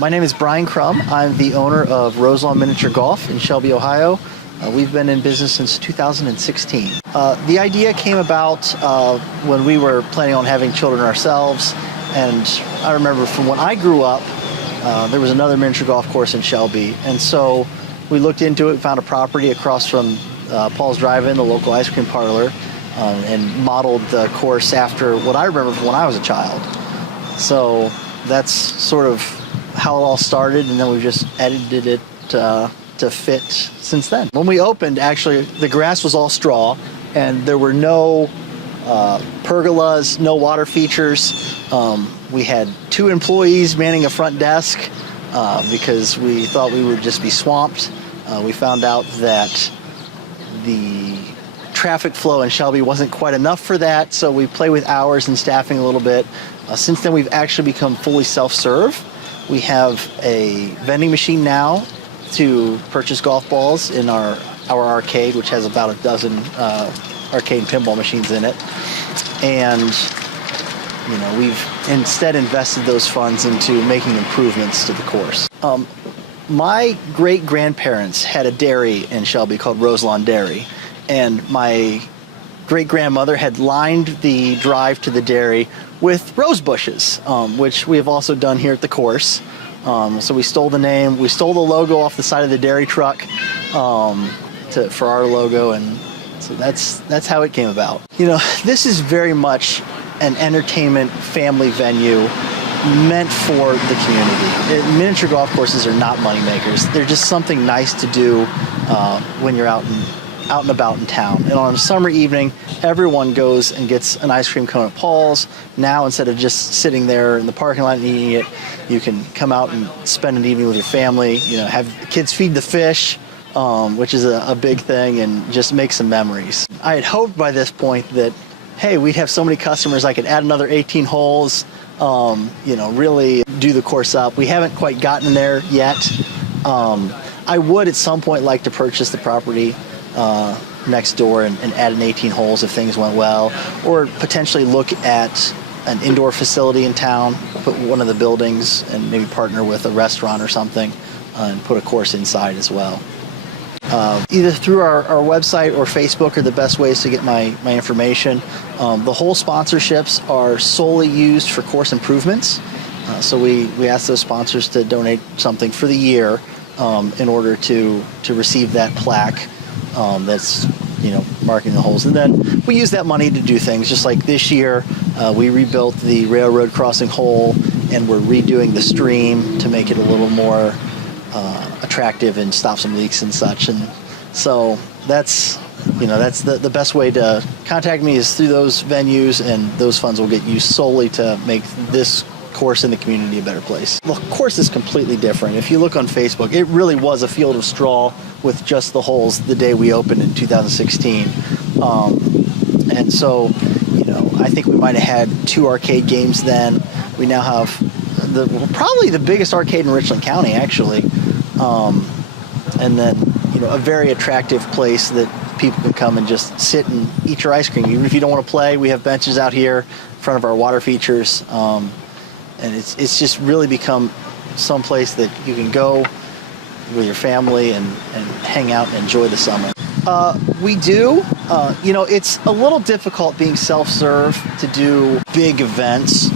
My name is Brian Crum. I'm the owner of Roselawn Miniature Golf in Shelby, Ohio. We've been in business since 2016. The idea came about when we were planning on having children ourselves, and I remember from when I grew up, there was another miniature golf course in Shelby, and so we looked into it, found a property across from Paul's Drive-In, the local ice cream parlor, and modeled the course after what I remember from when I was a child. So that's sort of how it all started, and then we've just edited it to fit since then. When we opened, actually, the grass was all straw, and there were no pergolas, no water features. We had 2 employees manning a front desk because we thought we would just be swamped. We found out that the traffic flow in Shelby wasn't quite enough for that, so we play with hours and staffing a little bit. Since then, we've actually become fully self-serve. We have a vending machine now to purchase golf balls in our arcade, which has about a dozen arcade and pinball machines in it. And we've instead invested those funds into making improvements to the course. My great-grandparents had a dairy in Shelby called Roselawn Dairy, and my great-grandmother had lined the drive to the dairy with rose bushes, which we have also done here at the course. So we stole the name, we stole the logo off the side of the dairy truck for our logo, and so that's how it came about. This is very much an entertainment family venue meant for the community. Miniature golf courses are not money makers. They're just something nice to do when you're out and about in town. And on a summer evening, everyone goes and gets an ice cream cone at Paul's. Now, instead of just sitting there in the parking lot and eating it, you can come out and spend an evening with your family, have the kids feed the fish, which is a big thing, and just make some memories. I had hoped by this point that, hey, we'd have so many customers I could add another 18 holes, really do the course up. We haven't quite gotten there yet. I would at some point like to purchase the property next door and add an 18 holes if things went well, or potentially look at an indoor facility in town, put one of the buildings and maybe partner with a restaurant or something and put a course inside as well. Either through our website or Facebook are the best ways to get my information. The whole sponsorships are solely used for course improvements. So we ask those sponsors to donate something for the year in order to receive that plaque that's marking the holes. And then we use that money to do things. Just like this year, we rebuilt the railroad crossing hole, and we're redoing the stream to make it a little more attractive and stop some leaks and such. And so that's the best way to contact me is through those venues, and those funds will get used solely to make this course in the community a better place. The course is completely different. If you look on Facebook, it really was a field of straw with just the holes the day we opened in 2016. And so, I think we might have had 2 arcade games then. We now have probably the biggest arcade in Richland County, actually. And then, a very attractive place that people can come and just sit and eat your ice cream. Even if you don't want to play, we have benches out here in front of our water features. And it's just really become some place that you can go with your family and hang out and enjoy the summer. We do. It's a little difficult being self-serve to do big events.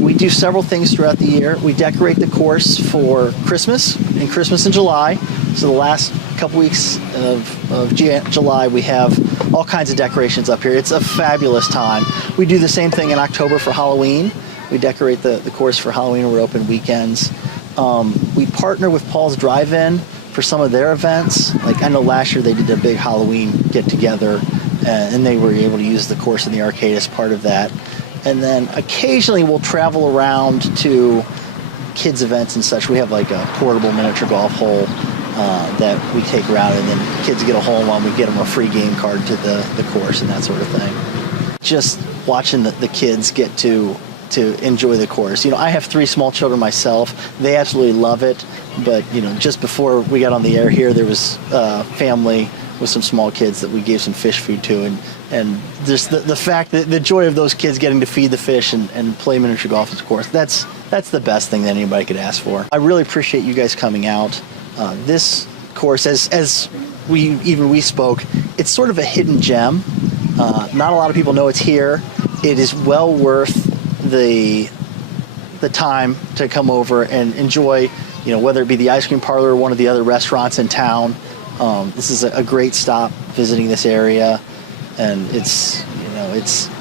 We do several things throughout the year. We decorate the course for Christmas in July. So the last couple weeks of July, we have all kinds of decorations up here. It's a fabulous time. We do the same thing in October for Halloween. We decorate the course for Halloween. We're open weekends. We partner with Paul's Drive-In for some of their events. Like I know last year they did a big Halloween get-together, and they were able to use the course in the arcade as part of that. And then occasionally we'll travel around to kids' events and such. We have like a portable miniature golf hole that we take around, and then kids get a hole in one. We get them a free game card to the course and that sort of thing. Just watching the kids get to enjoy the course. I have 3 small children myself. They absolutely love it. But, just before we got on the air here, there was a family with some small kids that we gave some fish food to, and just the fact that the joy of those kids getting to feed the fish and play miniature golf, of course, that's the best thing that anybody could ask for. I really appreciate you guys coming out. This course, as we spoke, it's sort of a hidden gem. Not a lot of people know it's here. It is well worth the time to come over and enjoy, whether it be the ice cream parlor or one of the other restaurants in town. This is a great stop visiting this area, and it's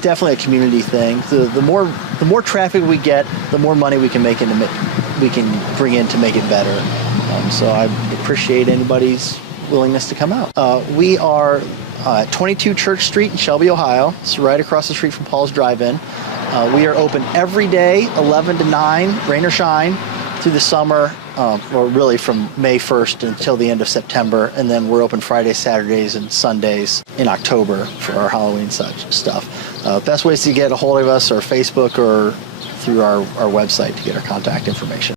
definitely a community thing. The more traffic we get, the more money we can bring in to make it better. So I appreciate anybody's willingness to come out. We are 22 Church Street in Shelby, Ohio. It's right across the street from Paul's Drive-In. We are open every day, 11 to 9, rain or shine, through the summer, or really from May 1st until the end of September. And then we're open Fridays, Saturdays, and Sundays in October for our Halloween such stuff. Best ways to get a hold of us are Facebook or through our website to get our contact information.